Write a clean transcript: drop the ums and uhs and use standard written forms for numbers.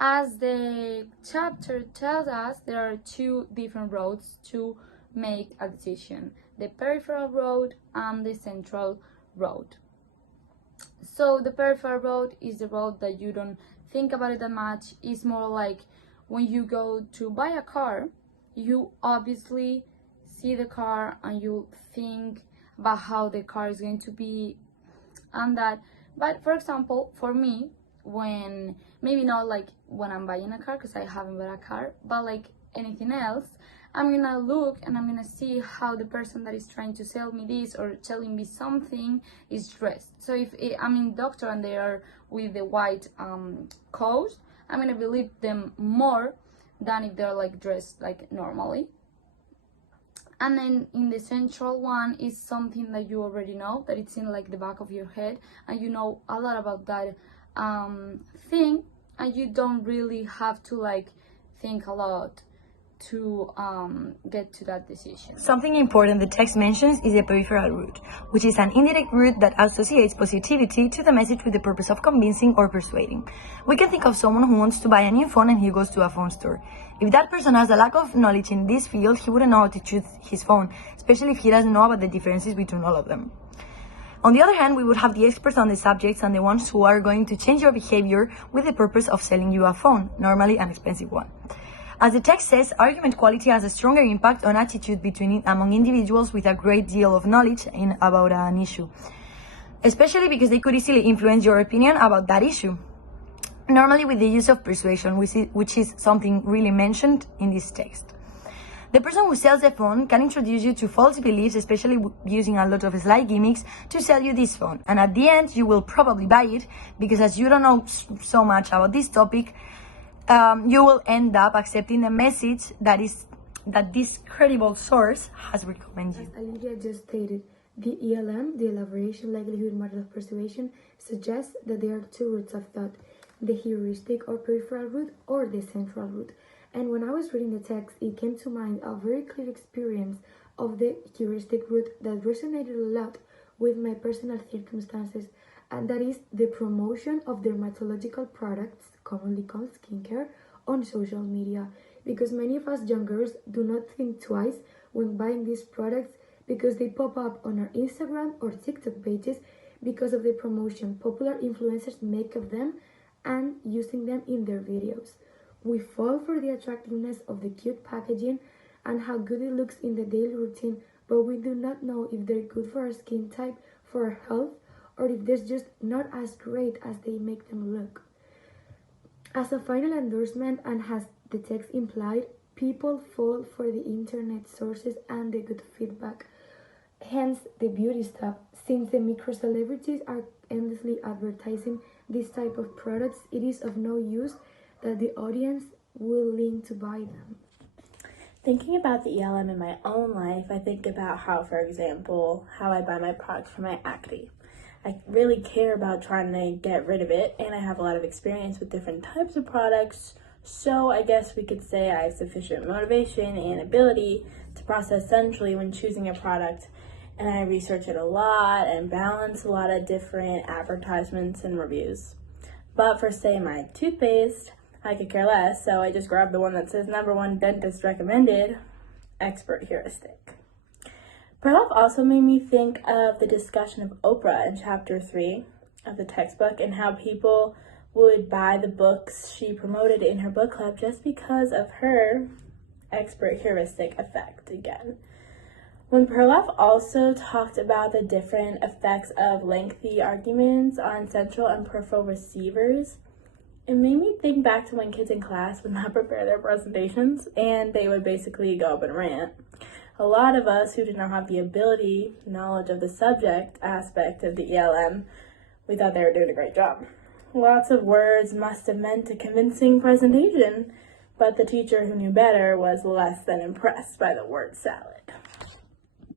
As the chapter tells us, there are two different roads to make a decision: the peripheral road and the central road. So the peripheral road is the road that you don't think about it that much. It's more like when you go to buy a car, you obviously see the car and you think about how the car is going to be and that. But for example, for me, when maybe not like when I'm buying a car, because I haven't bought a car, but like anything else, I'm gonna look and I'm gonna see how the person that is trying to sell me this or telling me something is dressed. So if I'm in doctor and they are with the white coat, I'm gonna believe them more than if they're like dressed like normally. And then in the central one is something that you already know, that it's in like the back of your head and you know a lot about that thing, and you don't really have to like think a lot to get to that decision. Something important the text mentions is the peripheral route, which is an indirect route that associates positivity to the message with the purpose of convincing or persuading. We can think of someone who wants to buy a new phone and he goes to a phone store. If that person has a lack of knowledge in this field, he wouldn't know how to choose his phone, especially if he doesn't know about the differences between all of them. On the other hand, we would have the experts on the subjects and the ones who are going to change your behavior with the purpose of selling you a phone, normally an expensive one. As the text says, argument quality has a stronger impact on attitude among individuals with a great deal of knowledge about an issue, especially because they could easily influence your opinion about that issue. Normally with the use of persuasion, which is something really mentioned in this text. The person who sells the phone can introduce you to false beliefs, especially using a lot of sly gimmicks to sell you this phone. And at the end, you will probably buy it because as you don't know so much about this topic, you will end up accepting the message that this credible source has recommended you. As Olivia just stated, the ELM, the elaboration likelihood model of persuasion, suggests that there are two routes of thought: the heuristic or peripheral route or the central route. And when I was reading the text, it came to mind a very clear experience of the heuristic route that resonated a lot with my personal circumstances, and that is the promotion of dermatological products, commonly called skincare, on social media. Because many of us young girls do not think twice when buying these products because they pop up on our Instagram or TikTok pages because of the promotion popular influencers make of them and using them in their videos. We fall for the attractiveness of the cute packaging and how good it looks in the daily routine, but we do not know if they're good for our skin type, for our health, or if they're just not as great as they make them look. As a final endorsement, and as the text implied, people fall for the internet sources and the good feedback. Hence the beauty stuff. Since the micro celebrities are endlessly advertising this type of products, it is of no use that the audience will lean to buy them. Thinking about the ELM in my own life, I think about how, for example, how I buy my products for my acne. I really care about trying to get rid of it, and I have a lot of experience with different types of products, so I guess we could say I have sufficient motivation and ability to process centrally when choosing a product, and I research it a lot and balance a lot of different advertisements and reviews. But for, say, my toothpaste, I could care less, so I just grabbed the one that says #1 dentist recommended, expert heuristic. Perloff also made me think of the discussion of Oprah in chapter 3 of the textbook and how people would buy the books she promoted in her book club just because of her expert heuristic effect again. When Perloff also talked about the different effects of lengthy arguments on central and peripheral receivers, it made me think back to when kids in class would not prepare their presentations and they would basically go up and rant. A lot of us who did not have the ability, knowledge of the subject aspect of the ELM, we thought they were doing a great job. Lots of words must have meant a convincing presentation, but the teacher who knew better was less than impressed by the word salad.